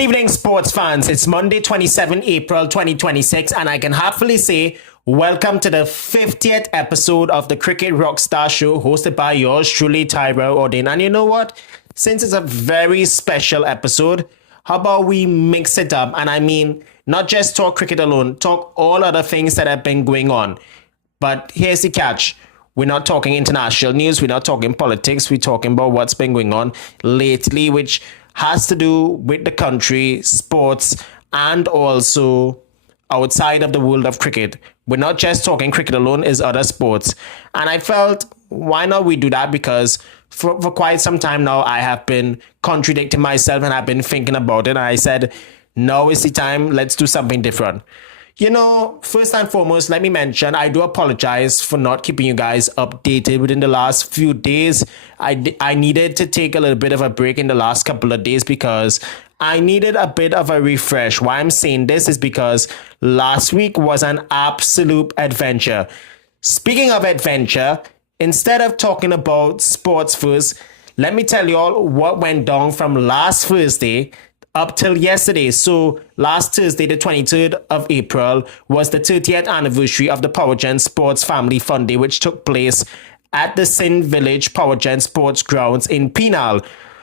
Good evening, sports fans. It's Monday, 27 April 2026, and I can happily say welcome to the 50th episode of the Cricket Rockstar Show, hosted by yours truly, Tyra Odin. And you know what? Since it's a very special episode, how about we mix it up? And I mean, not just talk cricket alone, talk all other things that have been going on. But here's the catch. We're not talking international news. We're not talking politics. We're talking about what's been going on lately, which has to do with the country, sports, and also outside of the world of cricket. We're not just talking cricket alone, it's other sports. And I felt, why not we do that? Because for quite some time now, I have been contradicting myself and I've been thinking about it. And I said, now is the time, let's do something different. You know, first and foremost, let me mention, I do apologize for not keeping you guys updated within the last few days. I needed to take a little bit of a break in the last couple of days because I needed a bit of a refresh. Why I'm saying this is because last week was an absolute adventure. Speaking of adventure, instead of talking about sports first, let me tell you all what went down from last Thursday up till yesterday. So last Thursday, the 23rd of April, was the 30th anniversary of the PowerGen Sports Family Fun Day, which took place at the Sin Village PowerGen Sports Grounds in Penal.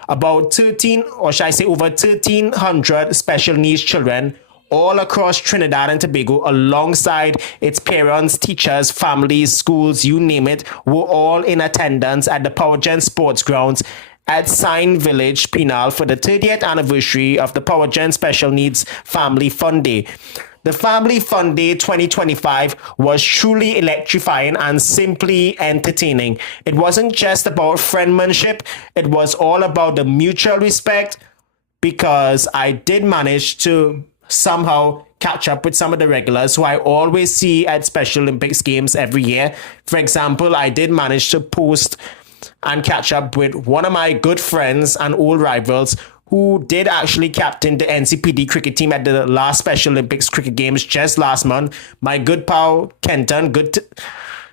About 13, or should I say over 1,300 special needs children all across Trinidad and Tobago, alongside its parents, teachers, families, schools, you name it, were all in attendance at the PowerGen Sports Grounds at Sin Village, Penal, for the 30th anniversary of the PowerGen Special Needs Family Fun Day. The Family Fun Day 2025 was truly electrifying and simply entertaining. It wasn't just about friendmanship, it was all about the mutual respect, because I did manage to somehow catch up with some of the regulars who I always see at Special Olympics games every year. For example, I did manage to post and catch up with one of my good friends and old rivals who did actually captain the NCPD cricket team at the last Special Olympics cricket games just last month. My good pal, Kenton.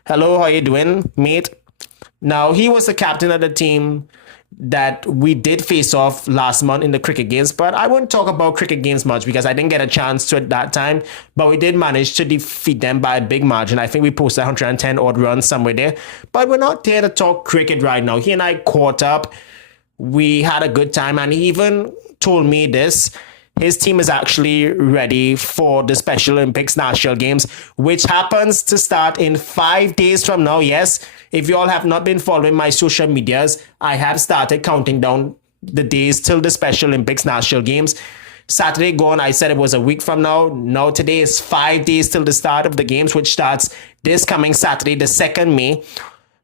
Hello, how you doing, mate? Now, he was the captain of the team that we did face off last month in the cricket games, but I wouldn't talk about cricket games much because I didn't get a chance to at that time, but we did manage to defeat them by a big margin. I think we posted 110 odd runs somewhere there, but we're not there to talk cricket right now. He and I caught up, we had a good time, and he even told me this: his team is actually ready for the Special Olympics National Games, which happens to start in 5 days from now. Yes, if you all have not been following my social medias, I have started counting down the days till the Special Olympics National Games. Saturday gone, I said it was a week from now. Now today is 5 days till the start of the games, which starts this coming Saturday, the 2nd May.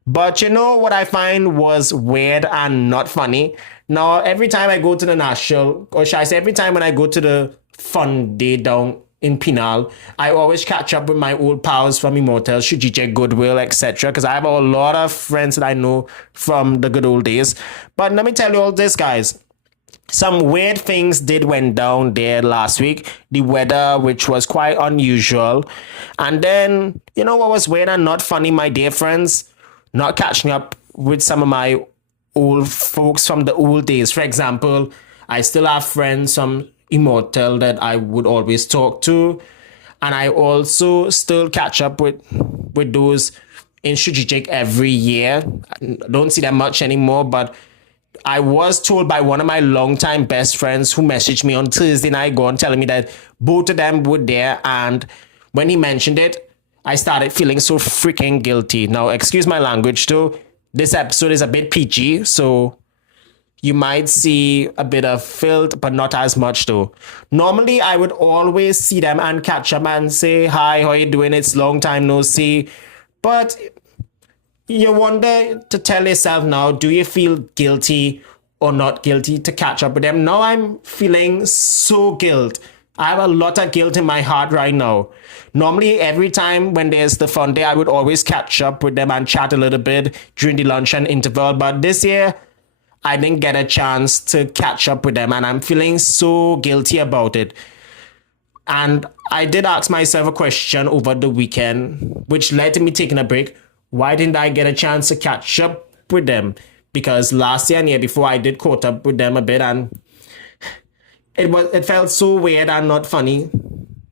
But you know what I find was weird and not funny? Now, every time I go to the national, or should I say every time when I go to the fun day down in Penal, I always catch up with my old pals from Immortal, Shujije, Goodwill, etc. Because I have a lot of friends that I know from the good old days. But let me tell you all this, guys. Some weird things did went down there last week. The weather, which was quite unusual. And then, you know what was weird and not funny, my dear friends? Not catching up with some of my old folks from the old days. For example, I still have friends from Immortal that I would always talk to. And I also still catch up with those in Shujijik every year. I don't see them much anymore, but I was told by one of my longtime best friends who messaged me on Thursday night gone, telling me that both of them were there. And when he mentioned it, I started feeling so freaking guilty. Now, excuse my language though. This episode is a bit PG, so you might see a bit of filth, but not as much though. Normally, I would always see them and catch up and say, hi, how you doing? It's long time no see. But you wonder to tell yourself now, do you feel guilty or not guilty to catch up with them? Now I'm feeling so guilt. I have a lot of guilt in my heart right now. Normally, every time when there's the fun day, I would always catch up with them and chat a little bit during the lunch and interval. But this year, I didn't get a chance to catch up with them, and I'm feeling so guilty about it. And I did ask myself a question over the weekend, which led to me taking a break. Why didn't I get a chance to catch up with them? Because last year and year before, I did caught up with them a bit, and it felt so weird and not funny.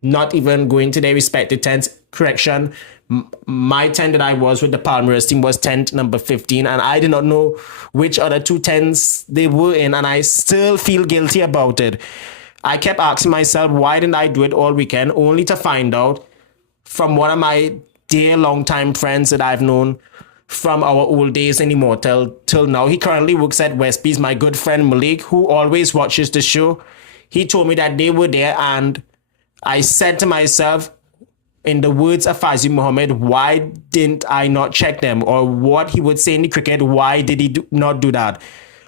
Not even going to their respective tents. Correction, my tent that I was with the Palmeiras team was tent number 15, and I did not know which other two tents they were in, and I still feel guilty about it. I kept asking myself, why didn't I do it all weekend, only to find out from one of my dear long-time friends that I've known from our old days in Immortal till now. He currently works at Westby's. My good friend Malik, who always watches the show, he told me that they were there, and I said to myself, in the words of Fazil Muhammad, why didn't I not check them? Or what he would say in the cricket, why did he not do that?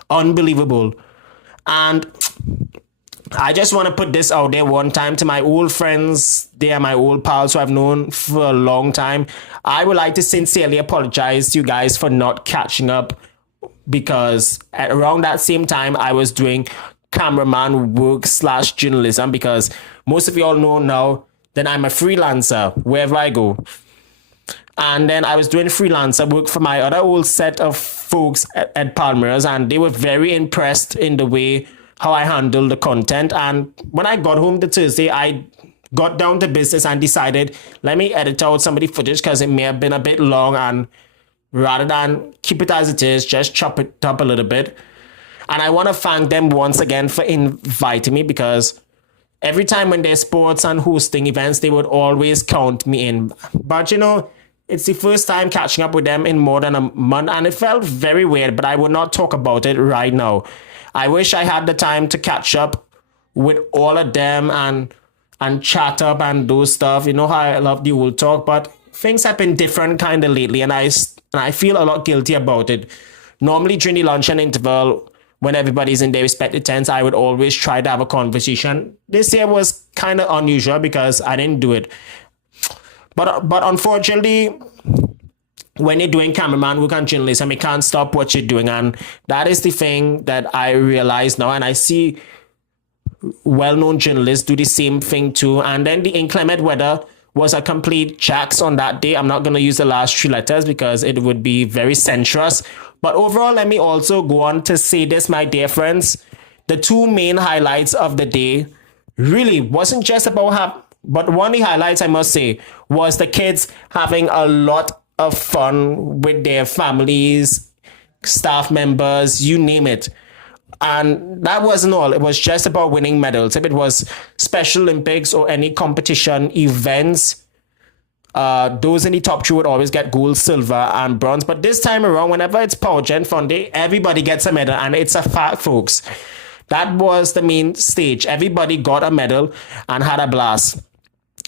Unbelievable. And I just want to put this out there one time to my old friends. They are my old pals who I've known for a long time. I would like to sincerely apologize to you guys for not catching up, because at around that same time I was doing cameraman work / journalism, because most of you all know now that I'm a freelancer wherever I go. And then I was doing freelancer work for my other old set of folks at Palmeiras, and they were very impressed in the way how I handled the content. And when I got home the Thursday, I got down to business and decided, let me edit out some of the footage because it may have been a bit long, and rather than keep it as it is, just chop it up a little bit. And I want to thank them once again for inviting me, because every time when there's sports and hosting events, they would always count me in. But, it's the first time catching up with them in more than a month, and it felt very weird, but I will not talk about it right now. I wish I had the time to catch up with all of them and chat up and do stuff. You know how I love the old talk, but things have been different kind of lately, and I feel a lot guilty about it. Normally during the lunch and interval, when everybody's in their respective tents, I would always try to have a conversation. This year was kind of unusual because I didn't do it. But unfortunately, when you're doing cameraman work and journalism, you can't stop what you're doing. And that is the thing that I realize now. And I see well-known journalists do the same thing too. And then the inclement weather was a complete jacks on that day. I'm not going to use the last 3 letters because it would be very sensuous. But overall, let me also go on to say this, my dear friends. The 2 main highlights of the day really wasn't just about but one of the highlights, I must say, was the kids having a lot of fun with their families, staff members, you name it. And that wasn't all. It was just about winning medals. If it was Special Olympics or any competition events, those in the top 3 would always get gold, silver, and bronze. But this time around, whenever it's PowerGen Fun Day, everybody gets a medal, and it's a fact, folks. That was the main stage. Everybody got a medal and had a blast.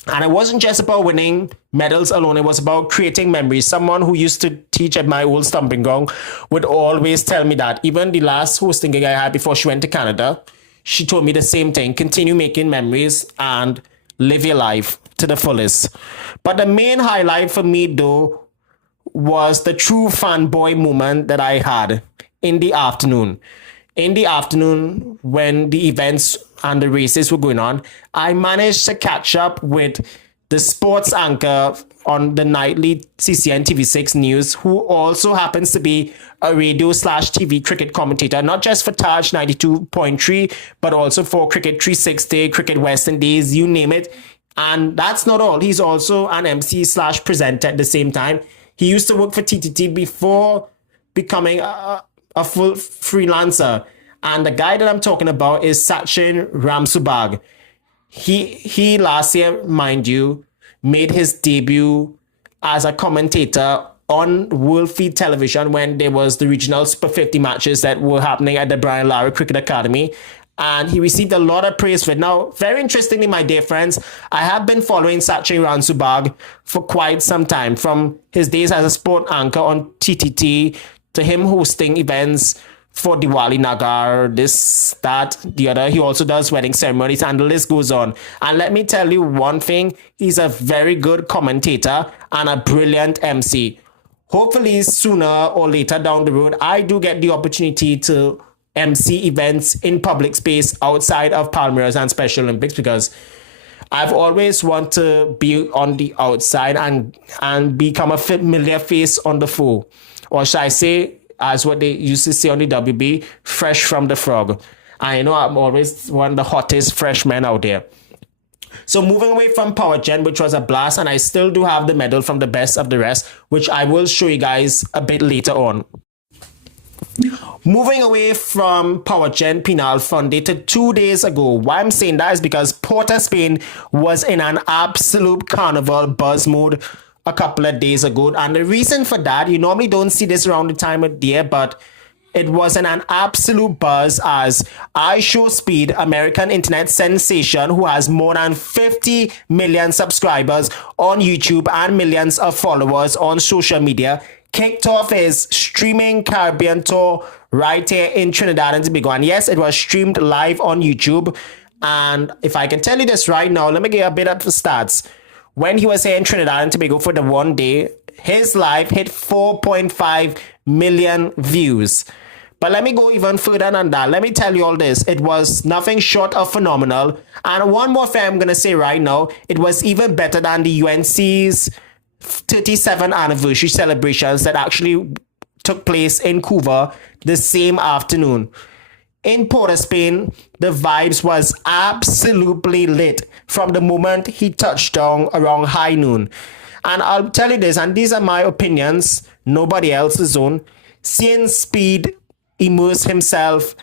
And it wasn't just about winning medals alone. It was about creating memories. Someone who used to teach at my old stomping ground would always tell me that. Even the last hosting gig I had before she went to Canada, she told me the same thing. Continue making memories and live your life to the fullest. But the main highlight for me, though, was the true fanboy moment that I had in the afternoon. In the afternoon, when the events and the races were going on, I managed to catch up with the sports anchor on the nightly CCN TV6 news, who also happens to be a radio / TV cricket commentator, not just for Taj 92.3, but also for Cricket 360, Cricket West Indies, you name it. And that's not all. He's also an MC / presenter at the same time. He used to work for TTT before becoming a full freelancer. And the guy that I'm talking about is Sachin Ramsubag. He last year, mind you, made his debut as a commentator on World Feed Television when there was the regional Super 50 matches that were happening at the Brian Lara Cricket Academy. And he received a lot of praise for it. Now, very interestingly, my dear friends, I have been following Sachin Ramsubag for quite some time, from his days as a sport anchor on TTT to him hosting events for Diwali Nagar, this, that, the other. He also does wedding ceremonies, and the list goes on. And let me tell you one thing, he's a very good commentator and a brilliant MC. Hopefully sooner or later down the road, I do get the opportunity to MC events in public space outside of Palmeiras and Special Olympics, because I've always wanted to be on the outside and become a familiar face on the floor. Or should I say, as what they used to say on the WB, fresh from the frog. I know I'm always one of the hottest freshmen out there. So moving away from PowerGen, which was a blast, and I still do have the medal from the best of the rest, which I will show you guys a bit later on. Moving away from PowerGen Penal Fun Day to 2 days ago. Why I'm saying that is because Port of Spain was in an absolute carnival buzz mode a couple of days ago. And the reason for that, you normally don't see this around the time of year, but it was in an absolute buzz as iShowSpeed, American internet sensation who has more than 50 million subscribers on YouTube and millions of followers on social media, kicked off his streaming Caribbean tour right here in Trinidad and Tobago. And yes, it was streamed live on YouTube. And if I can tell you this right now, let me give you a bit of the stats. When he was here in Trinidad and Tobago for the 1 day, his live hit 4.5 million views. But let me go even further than that. Let me tell you all this. It was nothing short of phenomenal. And one more thing I'm going to say right now, it was even better than the UNC's 37th anniversary celebrations that actually took place in Cuba the same afternoon. In Port of Spain, the vibes was absolutely lit from the moment he touched down around high noon. And I'll tell you this, and these are my opinions, nobody else's own. Seeing Speed immerse himself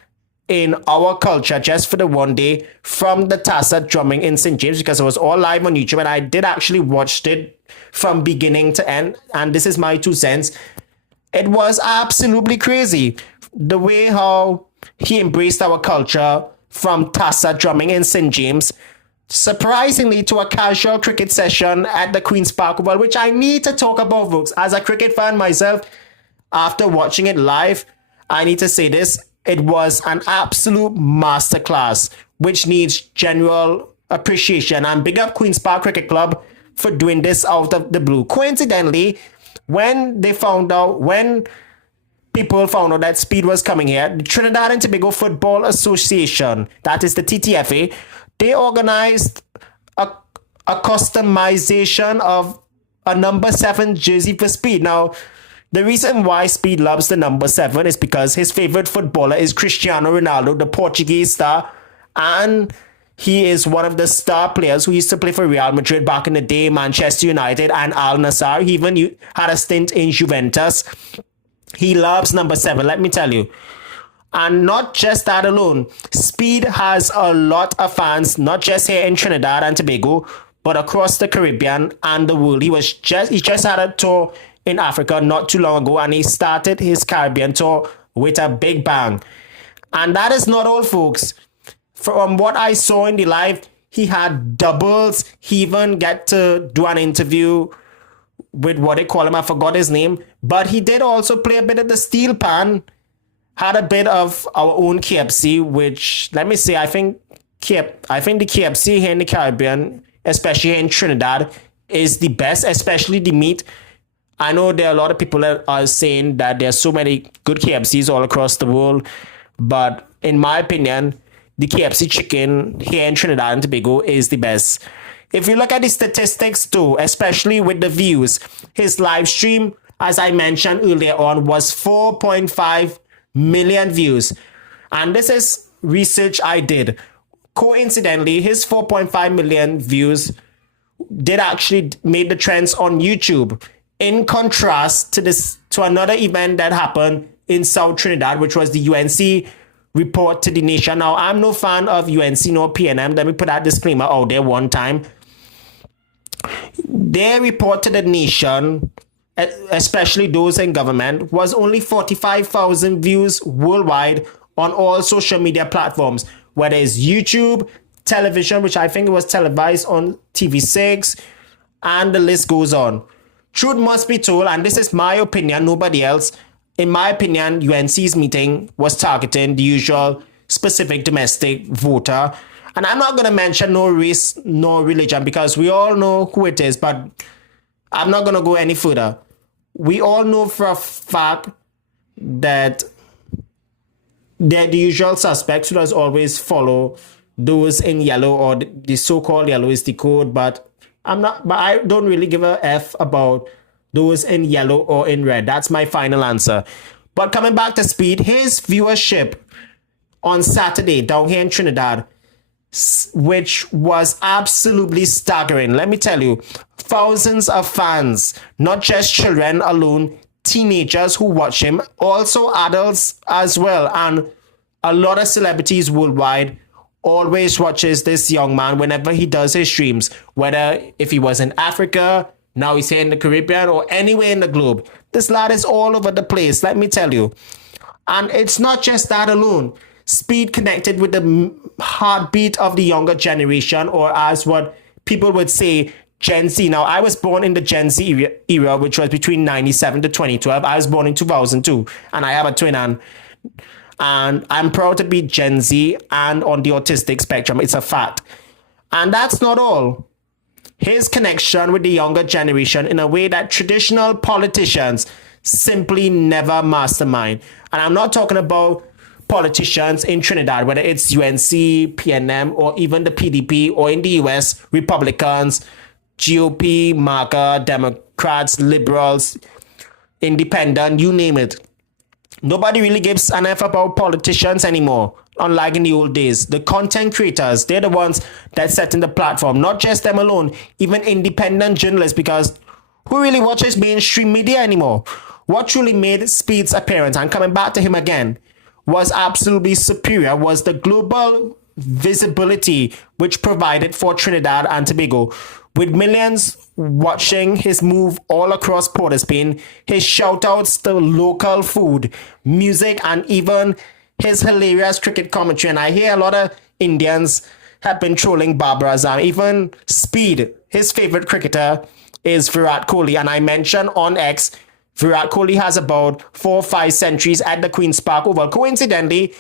in our culture just for the 1 day from the Tassa drumming in St. James, because it was all live on YouTube and I did actually watch it from beginning to end, and this is my 2 cents. It was absolutely crazy the way how he embraced our culture from Tassa drumming in St. James, surprisingly to a casual cricket session at the Queen's Park Oval, which I need to talk about, folks. As a cricket fan myself, after watching it live, I need to say this, it was an absolute masterclass, which needs general appreciation. And big up Queen's Park Cricket Club for doing this out of the blue. Coincidentally, when people found out that Speed was coming here, the Trinidad and Tobago Football Association, that is the TTFA, they organized a customization of a number 7 jersey for Speed. Now, the reason why Speed loves the number 7 is because his favorite footballer is Cristiano Ronaldo, the Portuguese star, and he is one of the star players who used to play for Real Madrid back in the day, Manchester United, and Al Nassr. He even had a stint in Juventus. He loves number 7, let me tell you. And not just that alone, Speed has a lot of fans, not just here in Trinidad and Tobago, but across the Caribbean and the world. He just had a tour in Africa not too long ago, and he started his Caribbean tour with a big bang. And that is not all, folks. From what I saw in the live, he had doubles. He even got to do an interview with what they call him, I forgot his name, but he did also play a bit of the steel pan, had a bit of our own KFC, which, let me say, I think the KFC here in the Caribbean, especially here in Trinidad, is the best, especially the meat. I know there are a lot of people that are saying that there's so many good KFCs all across the world, but in my opinion, the KFC chicken here in Trinidad and Tobago is the best. If you look at the statistics too, especially with the views, his live stream, as I mentioned earlier on, was 4.5 million views. And this is research I did. Coincidentally, his 4.5 million views did actually make the trends on YouTube. In contrast to another event that happened in South Trinidad, which was the UNC report to the nation. Now, I'm no fan of UNC nor PNM. Let me put that disclaimer out there one time. Their report to the nation, especially those in government, was only 45,000 views worldwide on all social media platforms, whether it's YouTube, television, which I think was televised on TV6, and the list goes on. Truth must be told, and this is my opinion, nobody else. In my opinion, UNC's meeting was targeting the usual specific domestic voter. And I'm not going to mention no race, no religion, because we all know who it is, but I'm not going to go any further. We all know for a fact that they're the usual suspects who does always follow those in yellow, or the so-called yellow is the code, but I don't really give a F about those in yellow or in red. That's my final answer. But coming back to Speed, his viewership on Saturday down here in Trinidad, which was absolutely staggering. Let me tell you, thousands of fans, not just children alone, teenagers who watch him, also adults as well, and a lot of celebrities worldwide always watches this young man whenever he does his streams, whether if he was in Africa, now he's here in the Caribbean, or anywhere in the globe. This lad is all over the place, let me tell you. And it's not just that alone. Speed connected with the heartbeat of the younger generation, or as what people would say, Gen Z. Now, I was born in the Gen Z era, which was between 97 to 2012. I was born in 2002, and I have a twin, and I'm proud to be Gen Z and on the autistic spectrum. It's a fact. And that's not all. His connection with the younger generation in a way that traditional politicians simply never mastermind. And I'm not talking about politicians in Trinidad, whether it's UNC, PNM, or even the PDP, or in the US, Republicans, GOP, MAGA, Democrats, Liberals, Independent, you name it. Nobody really gives an F about politicians anymore, unlike in the old days. The content creators, they're the ones that set in the platform, not just them alone, even independent journalists, because who really watches mainstream media anymore? What truly made Speed's appearance, and coming back to him again, was absolutely superior was the global visibility which provided for Trinidad and Tobago. With millions watching his move all across Port of Spain, his shoutouts to local food, music, and even his hilarious cricket commentary. And I hear a lot of Indians have been trolling Babar Azam. Even Speed, his favorite cricketer, is Virat Kohli. And I mentioned on X, Virat Kohli has about 4 or 5 centuries at the Queen's Park Oval. Coincidentally,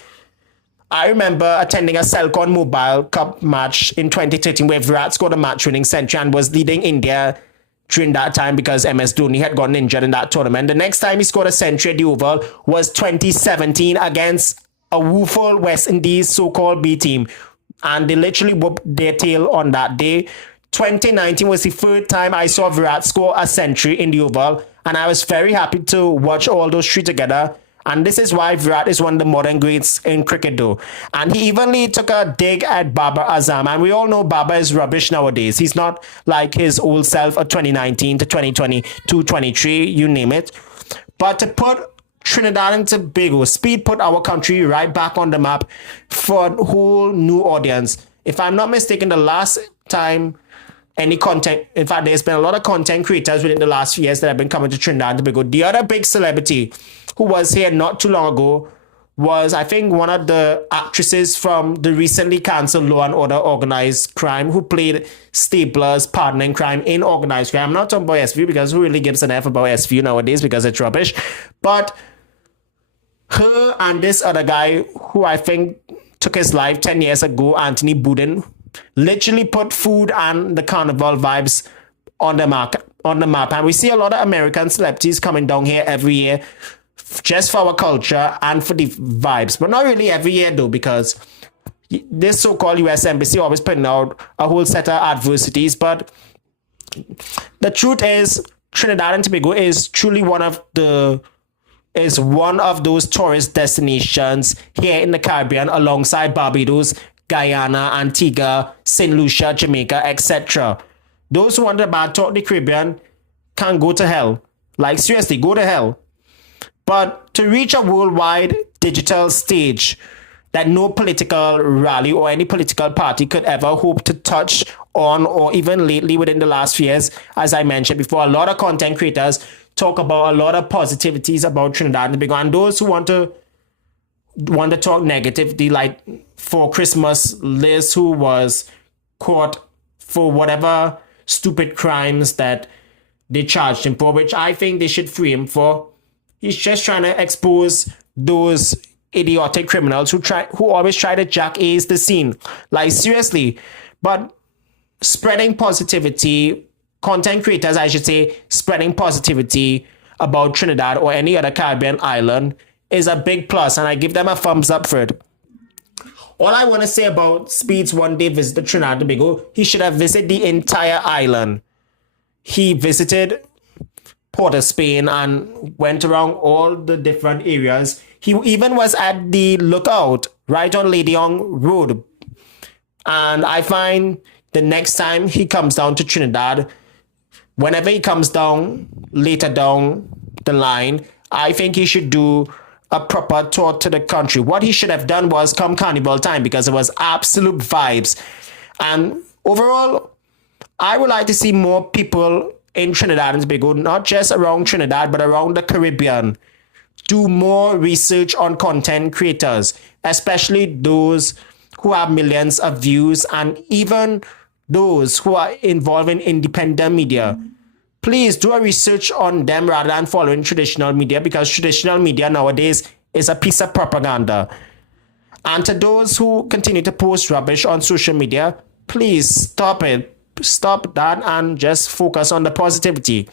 I remember attending a Celcon Mobile Cup match in 2013 where Virat scored a match-winning century and was leading India during that time because MS Dhoni had gotten injured in that tournament. The next time he scored a century at the Oval was 2017 against a woeful West Indies so-called B team. And they literally whooped their tail on that day. 2019 was the third time I saw Virat score a century in the Oval. And I was very happy to watch all those three together. And this is why Virat is one of the modern greats in cricket though. And he evenly took a dig at Babar Azam. And we all know Babar is rubbish nowadays. He's not like his old self of 2019 to 2022, 23, you name it. But to put Trinidad and Tobago, Speed put our country right back on the map for a whole new audience. If I'm not mistaken, the last time any content, in fact, there's been a lot of content creators within the last few years that have been coming to Trinidad and Tobago. The other big celebrity who was here not too long ago was, I think, one of the actresses from the recently cancelled Law and Order Organized Crime who played Stabler's partner in crime in Organized Crime. I'm not talking about SVU because who really gives an F about SVU nowadays because it's rubbish. But her and this other guy who I think took his life 10 years ago, Anthony Boudin, literally put food and the carnival vibes on the map. And we see a lot of American celebrities coming down here every year just for our culture and for the vibes. But not really every year though, because this so-called US Embassy always putting out a whole set of adversities. But the truth is, Trinidad and Tobago is truly one of those tourist destinations here in the Caribbean alongside Barbados, Guyana, Antigua, St. Lucia, Jamaica, etc. Those who want to bad talk the Caribbean can go to hell. Like seriously, go to hell. But to reach a worldwide digital stage that no political rally or any political party could ever hope to touch on, or even lately within the last few years, as I mentioned before, a lot of content creators talk about a lot of positivities about Trinidad and Tobago, and those who want to talk negatively, like for Christmas, Liz, who was caught for whatever stupid crimes that they charged him for, which I think they should free him for. He's just trying to expose those idiotic criminals who always try to jackass the scene. Like seriously. But spreading positivity, content creators, I should say, spreading positivity about Trinidad or any other Caribbean island is a big plus, and I give them a thumbs up for it. All I want to say about Speed's one-day visit to Trinidad and Tobago, he should have visited the entire island. He visited Port of Spain and went around all the different areas. He even was at the lookout right on Lady Young Road. And I find the next time he comes down to Trinidad, whenever he comes down later down the line, I think he should do a proper tour to the country. What he should have done was come carnival time, because it was absolute vibes. And overall, I would like to see more people in Trinidad and Tobago, not just around Trinidad, but around the Caribbean, do more research on content creators, especially those who have millions of views and even those who are involved in independent media. Please do a research on them rather than following traditional media, because traditional media nowadays is a piece of propaganda. And to those who continue to post rubbish on social media, please stop it. Stop that and just focus on the positivity.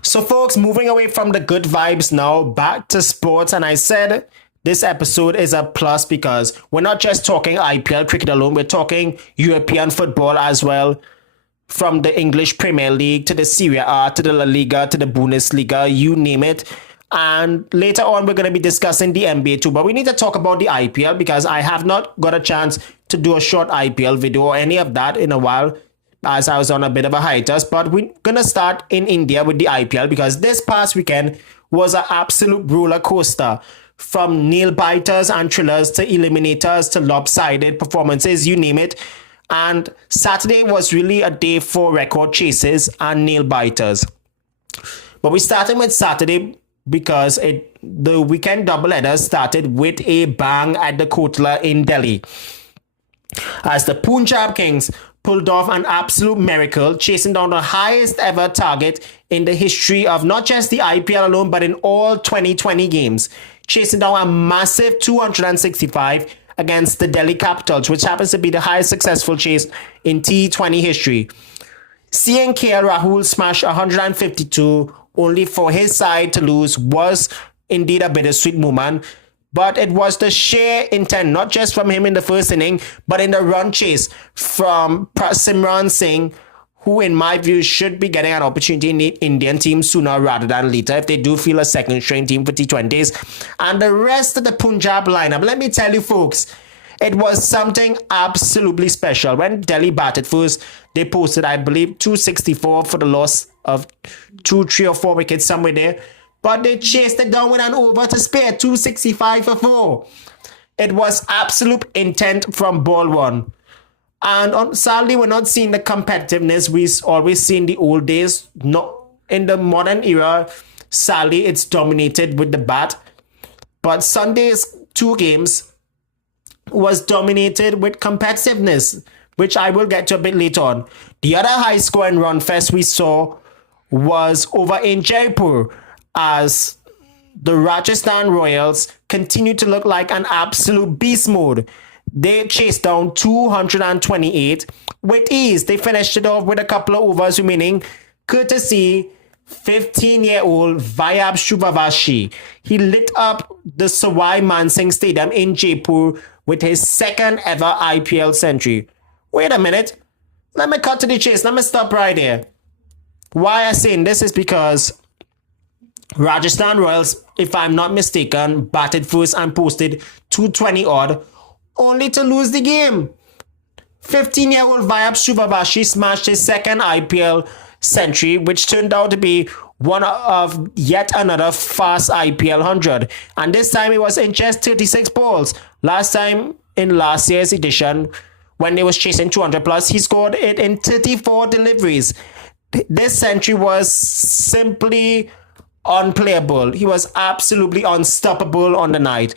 So folks, moving away from the good vibes now, back to sports. And I said this episode is a plus because we're not just talking IPL cricket alone, we're talking European football as well. From the English Premier League to the Serie A to the La Liga to the Bundesliga, you name it. And later on, we're going to be discussing the NBA too. But we need to talk about the IPL because I have not got a chance to do a short IPL video or any of that in a while, as I was on a bit of a hiatus. But we're going to start in India with the IPL because this past weekend was an absolute roller coaster. From nail-biters and thrillers to eliminators to lopsided performances, you name it. And Saturday was really a day for record chases and nail-biters. But we started with Saturday because the weekend doubleheader started with a bang at the Kotla in Delhi, as the Punjab Kings pulled off an absolute miracle, chasing down the highest ever target in the history of not just the IPL alone, but in all 2020 games, chasing down a massive 265 against the Delhi Capitals, which happens to be the highest successful chase in T20 history. Seeing KL Rahul smash 152 only for his side to lose was indeed a bittersweet moment. But it was the sheer intent, not just from him in the first inning, but in the run chase from Simran Singh, who in my view should be getting an opportunity in the Indian team sooner rather than later if they do feel a second string team for T20s. And the rest of the Punjab lineup, let me tell you folks, it was something absolutely special. When Delhi batted first, they posted, I believe, 264 for the loss of 2, 3 or 4 wickets somewhere there. But they chased it down with an over to spare, 265 for 4. It was absolute intent from ball one. And sadly, we're not seeing the competitiveness we always see in the old days. No, in the modern era, sadly, it's dominated with the bat. But Sunday's 2 games was dominated with competitiveness, which I will get to a bit later on. The other high-scoring run fest we saw was over in Jaipur, as the Rajasthan Royals continue to look like an absolute beast mode. They chased down 228 with ease. They finished it off with a couple of overs remaining, courtesy 15-year-old Vayab Shuvavashi. He lit up the Sawai Mansingh Stadium in Jaipur with his second ever IPL century. Wait a minute. Let me cut to the chase. Let me stop right there. Why I'm saying this is because Rajasthan Royals, if I'm not mistaken, batted first and posted 220 odd, only to lose the game. 15-year-old Vayab Shuvavashi smashed his second IPL century, which turned out to be one of yet another fast IPL 100. And this time it was in just 36 balls. Last time in last year's edition, when they was chasing 200 plus, he scored it in 34 deliveries. This century was simply unplayable. He was absolutely unstoppable on the night.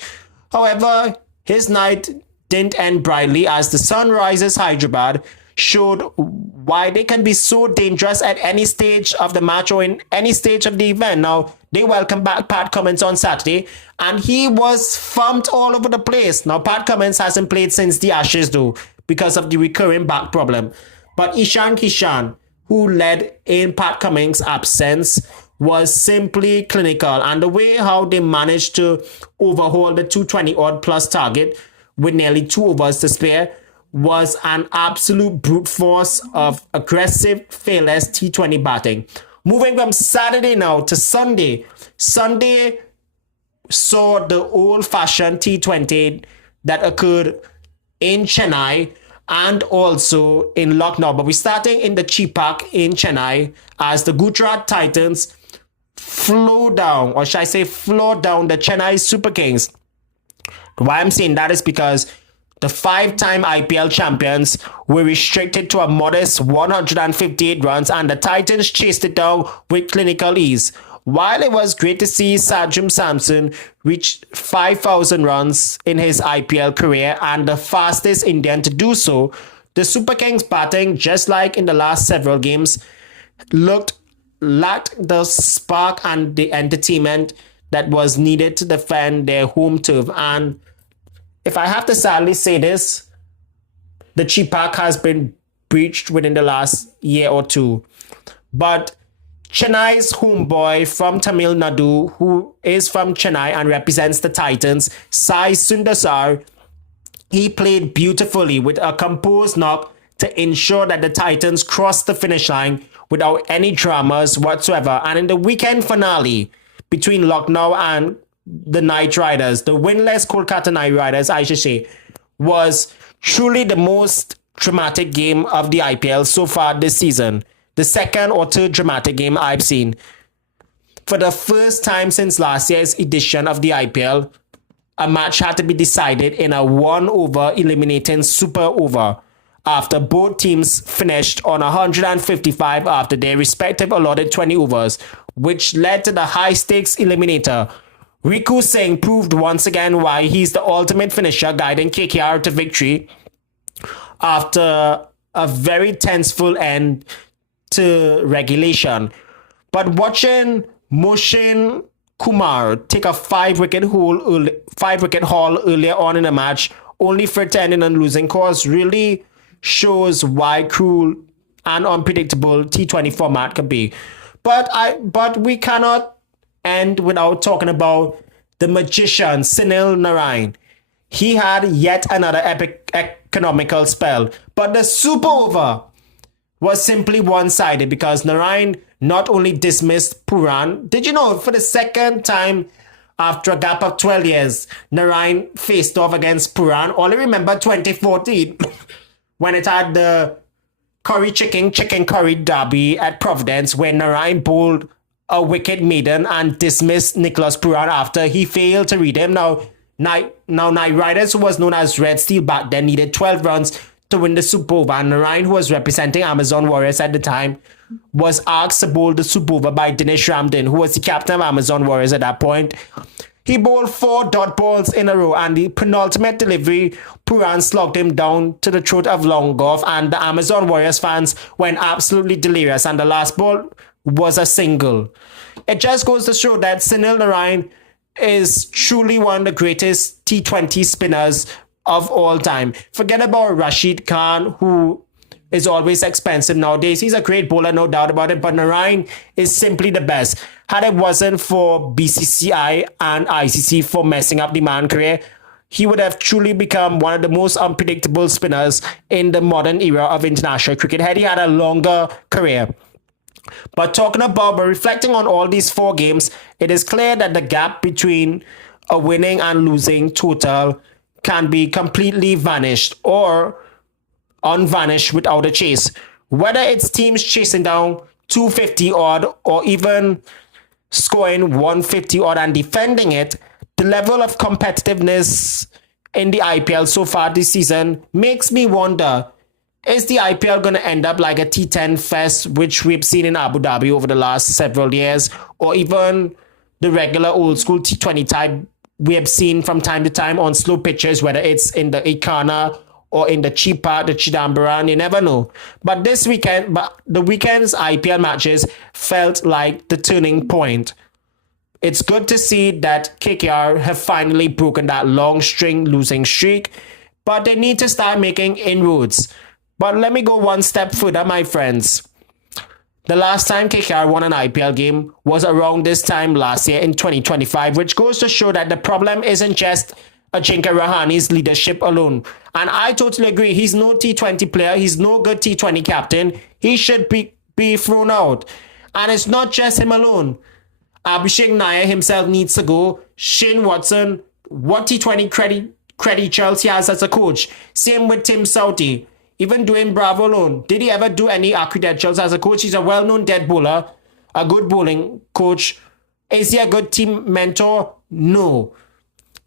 However, his night didn't end brightly, as the Sunrisers Hyderabad showed why they can be so dangerous at any stage of the match or in any stage of the event. Now, they welcomed back Pat Cummins on Saturday, and he was thumped all over the place. Now, Pat Cummins hasn't played since the Ashes though, because of the recurring back problem. But Ishan Kishan, who led in Pat Cummins' absence, was simply clinical. And the way how they managed to overhaul the 220 odd plus target with nearly 2 overs to spare was an absolute brute force of aggressive, fearless T20 batting. Moving from Saturday now to Sunday. Sunday, saw the old-fashioned T20 that occurred in Chennai and also in Lucknow. But we're starting in the Cheepak in Chennai as the Gujarat Titans flow down, or should I say flow down the Chennai Super Kings. Why I'm saying that is because the 5-time IPL champions were restricted to a modest 158 runs and the Titans chased it down with clinical ease. While it was great to see Sanju Samson reach 5,000 runs in his IPL career and the fastest Indian to do so, the Super Kings batting, just like in the last several games, lacked the spark and the entertainment that was needed to defend their home turf. And if I have to sadly say this, the Cheepak has been breached within the last year or two. But Chennai's homeboy from Tamil Nadu, who is from Chennai and represents the Titans, Sai Sundasar, he played beautifully with a composed knock to ensure that the Titans crossed the finish line without any dramas whatsoever. And in the weekend finale between Lucknow and the Knight Riders, the winless Kolkata Knight Riders, I should say, was truly the most dramatic game of the IPL so far this season. The second or third dramatic game I've seen. For the first time since last year's edition of the IPL, a match had to be decided in a one-over eliminating super over after both teams finished on 155 after their respective allotted 20 overs, which led to the high-stakes eliminator. Riku Singh proved once again why he's the ultimate finisher, guiding KKR to victory after a very tenseful end to regulation. But watching Moshin Kumar take a 5-wicket haul earlier on in the match, only for it to end in a losing cause, really shows why cruel and unpredictable T20 format can be. But we cannot end without talking about the magician Sunil Narine. He had yet another epic economical spell, but the super over was simply one-sided because Narine not only dismissed Puran. Did you know for the second time after a gap of 12 years, Narine faced off against Puran? Only remember 2014 when it had the chicken curry derby at Providence when Narine bowled a wicket maiden and dismissed Nicholas Puran after he failed to read him. Now Knight Riders, who was known as Red Steel back then, needed 12 runs to win the Super Over, and Narine, who was representing Amazon Warriors at the time, was asked to bowl the Super Over by Dinesh Ramdin, who was the captain of Amazon Warriors at that point. He bowled 4 dot balls in a row, and the penultimate delivery, Puran slugged him down to the throat of long golf, and the Amazon Warriors fans went absolutely delirious, and the last ball was a single. It just goes to show that Sunil Narine is truly one of the greatest T20 spinners of all time. Forget about Rashid Khan, who is always expensive nowadays. He's a great bowler, no doubt about it, but Narine is simply the best. Had it wasn't for BCCI and ICC for messing up the man career, he would have truly become one of the most unpredictable spinners in the modern era of international cricket had he had a longer career. But reflecting on all these 4 games, it is clear that the gap between a winning and losing total can be completely vanished or unvanished without a chase. Whether it's teams chasing down 250 odd or even scoring 150 odd and defending it, the level of competitiveness in the IPL so far this season makes me wonder, is the IPL going to end up like a T10 fest, which we've seen in Abu Dhabi over the last several years, or even the regular old school T20 type we have seen from time to time on slow pitches, whether it's in the Ikana or in the Chipa, the Chidambaran, you never know. But the weekend's IPL matches felt like the turning point. It's good to see that KKR have finally broken that long string losing streak, but they need to start making inroads. But let me go one step further, my friends. The last time KKR won an IPL game was around this time last year in 2025, which goes to show that the problem isn't just Ajinkya Rahani's leadership alone. And I totally agree. He's no T20 player. He's no good T20 captain. He should be thrown out. And it's not just him alone. Abhishek Nair himself needs to go. Shane Watson, what T20 credit Chelsea has as a coach. Same with Tim Southey. Even Dwayne Bravo alone. Did he ever do any credentials as a coach? He's a well-known dead bowler, a good bowling coach. Is he a good team mentor? No.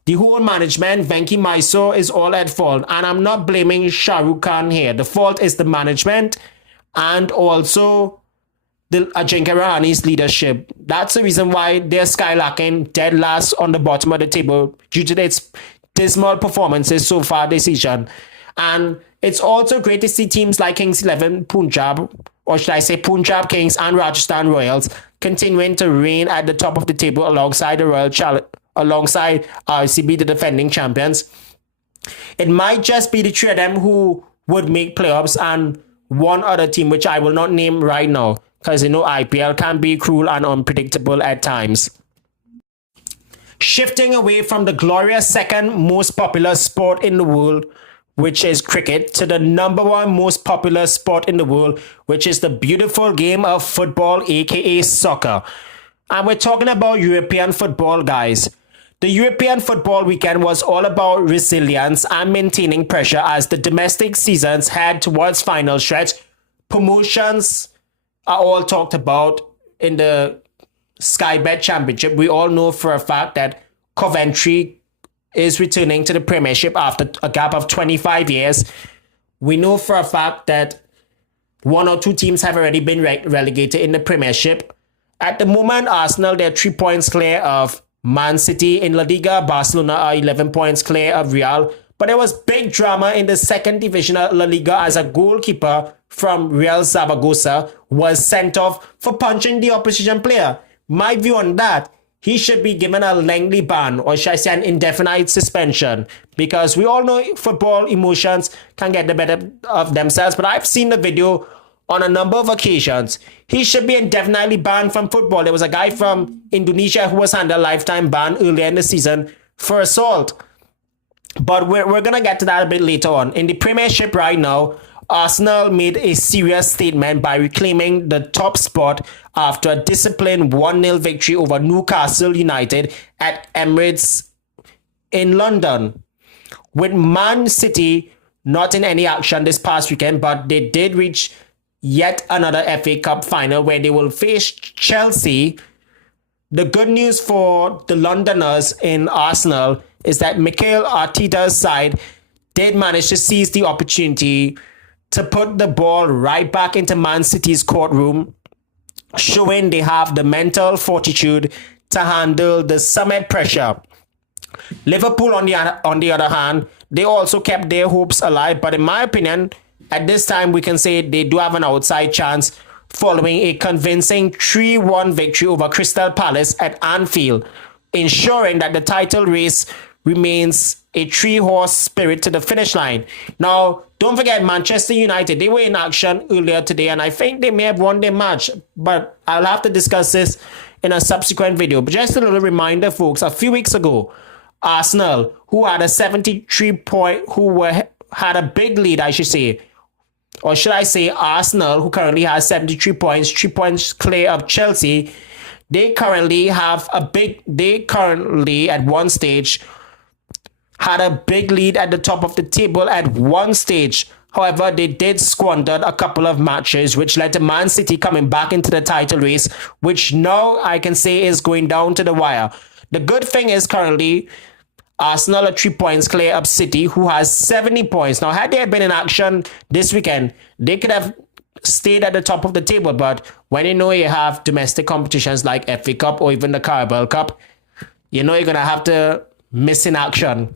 The whole management, Venki Mysore, is all at fault. And I'm not blaming Shah Rukh Khan here. The fault is the management and also the Ajinkya Rahane's leadership. That's the reason why they're skylocking dead last on the bottom of the table due to its dismal performances so far this season. And it's also great to see teams like Kings 11 Punjab, or should I say Punjab Kings and Rajasthan Royals, continuing to reign at the top of the table alongside alongside RCB, the defending champions. It might just be the three of them who would make playoffs and one other team, which I will not name right now, because IPL can be cruel and unpredictable at times. Shifting away from the glorious second most popular sport in the world, which is cricket, to the number one most popular sport in the world, which is the beautiful game of football, aka soccer. And we're talking about European football, guys. The European football weekend was all about resilience and maintaining pressure as the domestic seasons head towards final stretch. Promotions are all talked about in the Sky Bet Championship. We all know for a fact that Coventry is returning to the Premiership after a gap of 25 years. We know for a fact that one or two teams have already been relegated in the Premiership. At the moment, Arsenal, they're 3 points clear of Man City. In La Liga, Barcelona are 11 points clear of Real. But there was big drama in the second division of La Liga as a goalkeeper from Real Zaragoza was sent off for punching the opposition player. My view on that, he should be given a lengthy ban, or should I say an indefinite suspension, because we all know football emotions can get the better of themselves. But I've seen the video on a number of occasions. He should be indefinitely banned from football. There was a guy from Indonesia who was under a lifetime ban earlier in the season for assault. But we're going to get to that a bit later on. In the Premiership right now, Arsenal made a serious statement by reclaiming the top spot after a disciplined 1-0 victory over Newcastle United at Emirates in London. With Man City not in any action this past weekend, but they did reach yet another FA Cup final where they will face Chelsea. The good news for the Londoners in Arsenal is that Mikel Arteta's side did manage to seize the opportunity to put the ball right back into Man City's courtroom, showing they have the mental fortitude to handle the summit pressure. Liverpool, on the other hand, they also kept their hopes alive, but in my opinion, at this time, we can say they do have an outside chance following a convincing 3-1 victory over Crystal Palace at Anfield, ensuring that the title race remains a 3-horse spirit to the finish line. Now, don't forget Manchester United. They were in action earlier today, and I think they may have won their match, but I'll have to discuss this in a subsequent video. But just a little reminder, folks, a few weeks ago, Arsenal, who had a 73 had a big lead, I should say, or should I say Arsenal, who currently has 73 points, 3 points clear of Chelsea, they currently at one stage had a big lead at the top of the table at one stage. However, they did squander a couple of matches, which led to Man City coming back into the title race, which now I can say is going down to the wire. The good thing is currently Arsenal are 3 points clear of City, who has 70 points. Now, had they been in action this weekend, they could have stayed at the top of the table. But when you have domestic competitions like FA Cup or even the Carabao Cup, you're going to have to miss in action.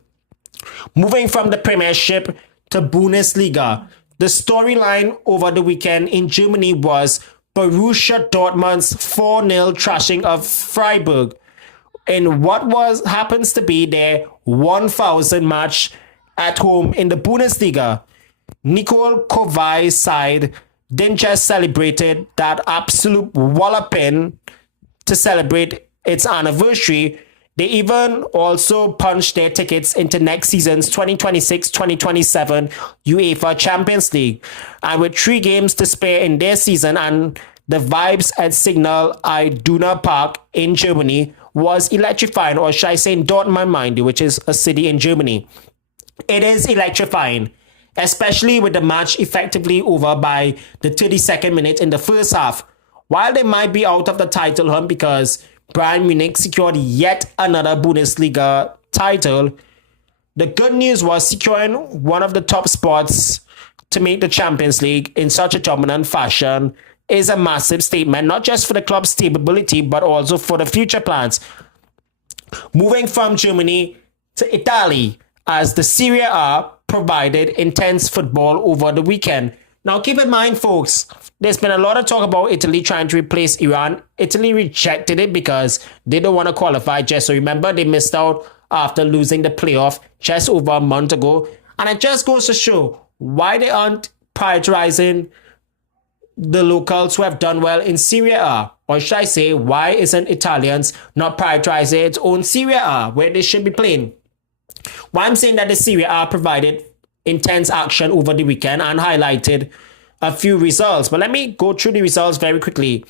Moving from the Premiership to Bundesliga, the storyline over the weekend in Germany was Borussia Dortmund's 4-0 thrashing of Freiburg in what happens to be their 1,000th match at home in the Bundesliga. Nicole Kovai's side didn't just celebrate that absolute walloping to celebrate its anniversary. They even also punched their tickets into next season's 2026-2027 UEFA Champions League. And with 3 games to spare in their season and the vibes at Signal Iduna Park in Germany was electrifying, or should I say in Dortmund, mind you, which is a city in Germany. It is electrifying, especially with the match effectively over by the 32nd minute in the first half. While they might be out of the title hunt because Bayern Munich secured yet another Bundesliga title, the good news was securing one of the top spots to make the Champions League in such a dominant fashion is a massive statement, not just for the club's stability, but also for the future plans. Moving from Germany to Italy, as the Serie A provided intense football over the weekend. Now, keep in mind, folks, there's been a lot of talk about Italy trying to replace Iran. Italy rejected it because they don't want to qualify. Just so remember, they missed out after losing the playoff just over a month ago. And it just goes to show why they aren't prioritizing the locals who have done well in Serie A. Or should I say, why isn't Italians not prioritizing its own Serie A, where they should be playing? Why I'm saying that the Serie A provided intense action over the weekend and highlighted a few results. But let me go through the results very quickly.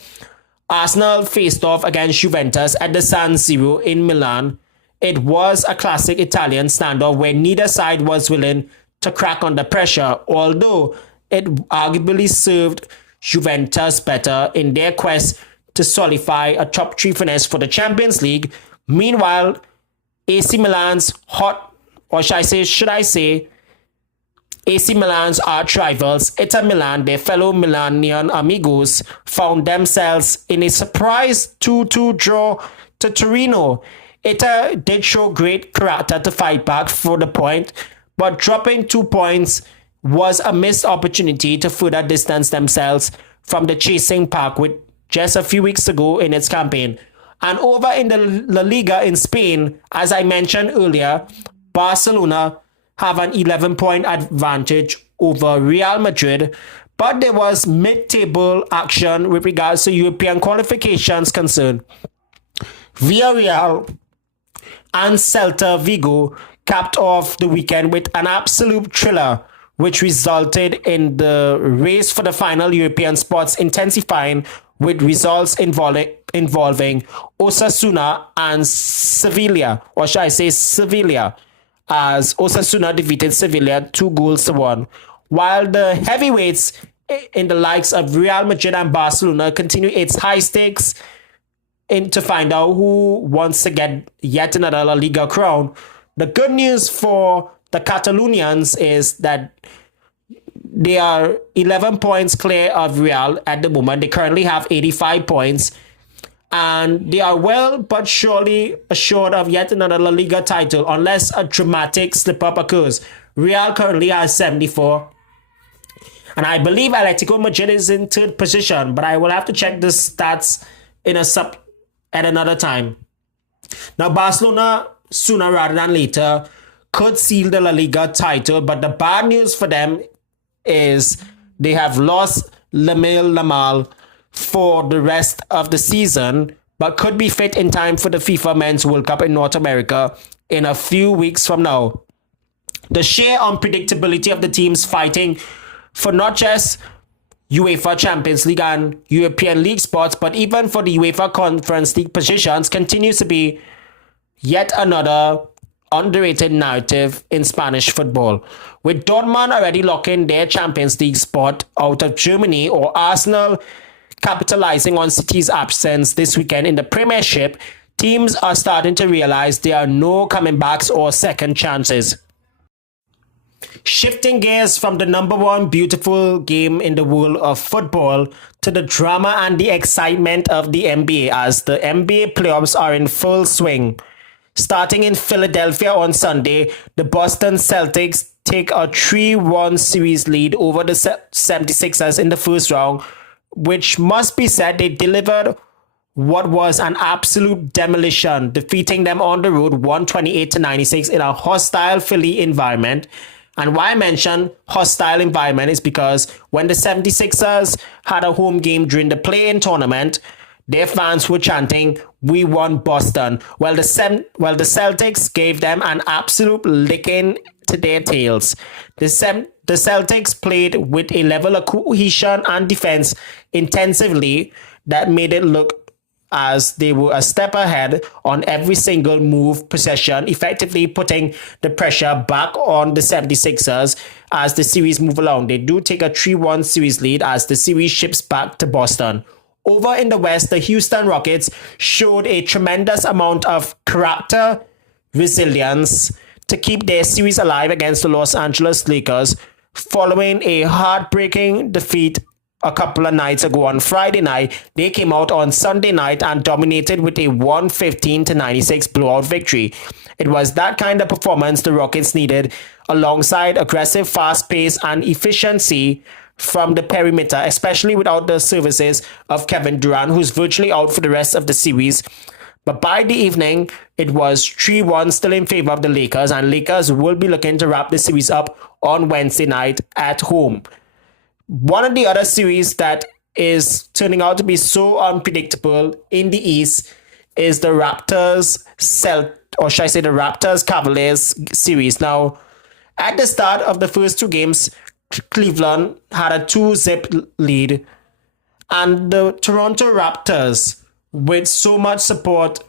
Arsenal faced off against Juventus at the San Siro in Milan. It was a classic Italian standoff where neither side was willing to crack under pressure, although it arguably served Juventus better in their quest to solidify a top 3 finish for the Champions League. Meanwhile, AC Milan's AC Milan's arch rivals, Inter Milan, their fellow Milanian amigos, found themselves in a surprise 2-2 draw to Torino. Inter did show great character to fight back for the point, but dropping 2 points was a missed opportunity to further distance themselves from the chasing pack with just a few weeks ago in its campaign. And over in the La Liga in Spain, as I mentioned earlier, Barcelona have an 11-point advantage over Real Madrid, but there was mid-table action with regards to European qualifications concerned. Villarreal and Celta Vigo capped off the weekend with an absolute thriller, which resulted in the race for the final European spots intensifying with results involving Osasuna and Sevilla, or should I say Sevilla, as Osasuna defeated Sevilla 2-1, while the heavyweights in the likes of Real Madrid and Barcelona continue its high stakes to find out who wants to get yet another La Liga crown. The good news for the Catalonians is that they are 11 points clear of Real at the moment. They currently have 85 points. And they are well but surely assured of yet another La Liga title unless a dramatic slip-up occurs. Real currently has 74. And I believe Atletico Madrid is in 3rd position, but I will have to check the stats at another time. Now, Barcelona, sooner rather than later, could seal the La Liga title, but the bad news for them is they have lost Lamine Yamal for the rest of the season, but could be fit in time for the FIFA Men's World Cup in North America in a few weeks from now. The sheer unpredictability of the teams fighting for not just UEFA Champions League and European League spots, but even for the UEFA Conference League positions continues to be yet another underrated narrative in Spanish football. With Dortmund already locking their Champions League spot out of Germany, or Arsenal capitalizing on City's absence this weekend in the Premiership, teams are starting to realize there are no coming backs or second chances. Shifting gears from the number one beautiful game in the world of football to the drama and the excitement of the NBA, as the NBA playoffs are in full swing. Starting in Philadelphia on Sunday, the Boston Celtics take a 3-1 series lead over the 76ers in the first round, which must be said they delivered what was an absolute demolition, defeating them on the road 128-96 in a hostile Philly environment. And why I mention hostile environment is because when the 76ers had a home game during the play-in tournament, their fans were chanting, "We won Boston," while the Celtics gave them an absolute licking to their tails. The the Celtics played with a level of cohesion and defense intensively that made it look as they were a step ahead on every single move possession, effectively putting the pressure back on the 76ers as the series move along. They do take a 3-1 series lead as the series ships back to Boston. Over in the West, the Houston Rockets showed a tremendous amount of character, resilience to keep their series alive against the Los Angeles Lakers following a heartbreaking defeat a couple of nights ago on Friday night. They came out on Sunday night and dominated with a 115-96 blowout victory. It was that kind of performance the Rockets needed, alongside aggressive, fast pace and efficiency from the perimeter, especially without the services of Kevin Durant, who's virtually out for the rest of the series. But by the evening, it was 3-1 still in favor of the Lakers, and Lakers will be looking to wrap the series up on Wednesday night at home. One of the other series that is turning out to be so unpredictable in the East is the Raptors Cavaliers series. Now, at the start of the first two games, Cleveland had a 2-zip lead, and the Toronto Raptors, with so much support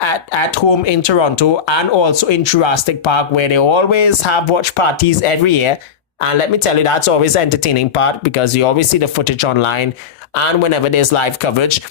at home in Toronto and also in Jurassic Park, where they always have watch parties every year. And let me tell you, that's always the entertaining part because you always see the footage online and whenever there's live coverage.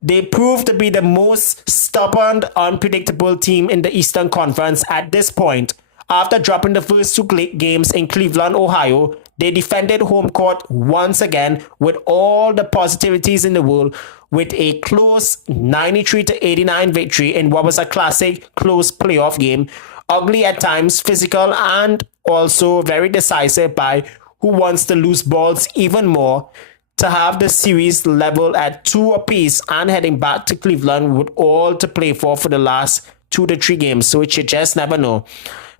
They proved to be the most stubborn, unpredictable team in the Eastern Conference at this point. After dropping the first two games in Cleveland, Ohio, they defended home court once again with all the positivities in the world, with a close 93-89 victory in what was a classic close playoff game. Ugly at times, physical, and also very decisive by who wants to lose balls even more, to have the series level at 2 apiece and heading back to Cleveland with all to play for the last 2 to 3 games, so it you just never know.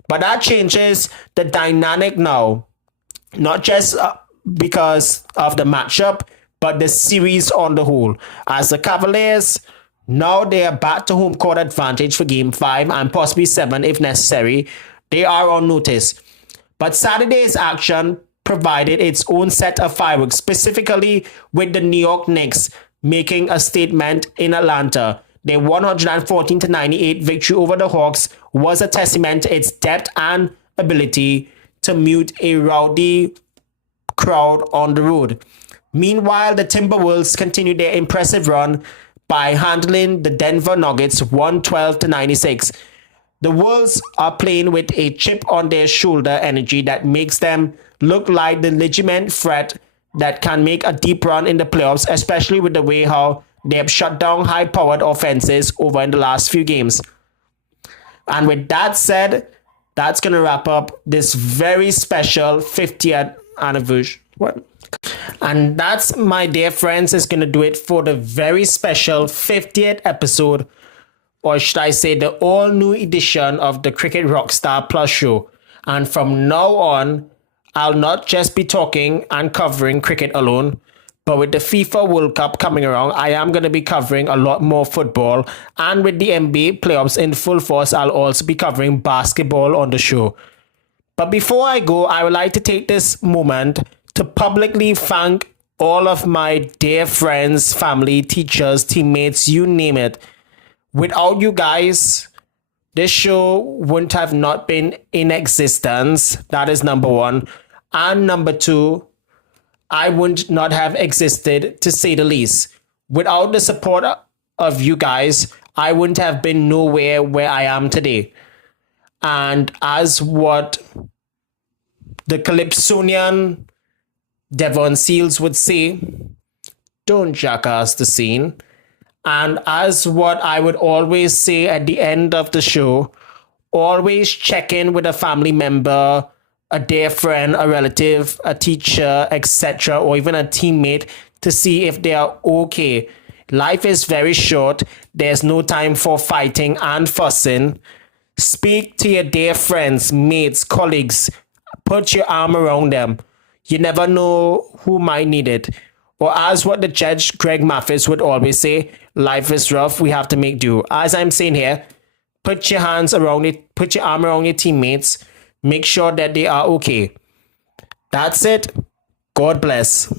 But that changes the dynamic now, not just because of the matchup, but the series on the whole. As the Cavaliers, now they are back to home court advantage for Game 5 and possibly 7 if necessary. They are on notice. But Saturday's action provided its own set of fireworks, specifically with the New York Knicks making a statement in Atlanta. Their 114-98 victory over the Hawks was a testament to its depth and ability to mute a rowdy crowd on the road. Meanwhile, the Timberwolves continued their impressive run by handling the Denver Nuggets 112-96. The Wolves are playing with a chip on their shoulder energy that makes them look like the legitimate threat that can make a deep run in the playoffs, especially with the way how they have shut down high-powered offenses over in the last few games. And with that said, that's going to wrap up this very special 50th anniversary. What? And that's, my dear friends, is going to do it for the very special 50th episode, or should I say the all-new edition of the Cricket Rockstar Plus show. And from now on, I'll not just be talking and covering cricket alone, but with the FIFA World Cup coming around, I am going to be covering a lot more football. And with the NBA playoffs in full force, I'll also be covering basketball on the show. But before I go, I would like to take this moment to publicly thank all of my dear friends, family, teachers, teammates, you name it. Without you guys, this show wouldn't have not been in existence. That is number one. And number two, I would not have existed, to say the least. Without the support of you guys, I wouldn't have been nowhere where I am today. And as what the Calypsonian Devon Seals would say, don't jackass the scene. And as what I would always say at the end of the show, always check in with a family member, a dear friend, a relative, a teacher, etc., or even a teammate to see if they are okay. Life is very short. There's no time for fighting and fussing. Speak to your dear friends, mates, colleagues. Put your arm around them. You never know who might need it. Or as what the judge Greg Mathis would always say, life is rough, we have to make do. As I'm saying here, put your hands around it, put your arm around your teammates, make sure that they are okay. That's it. God bless.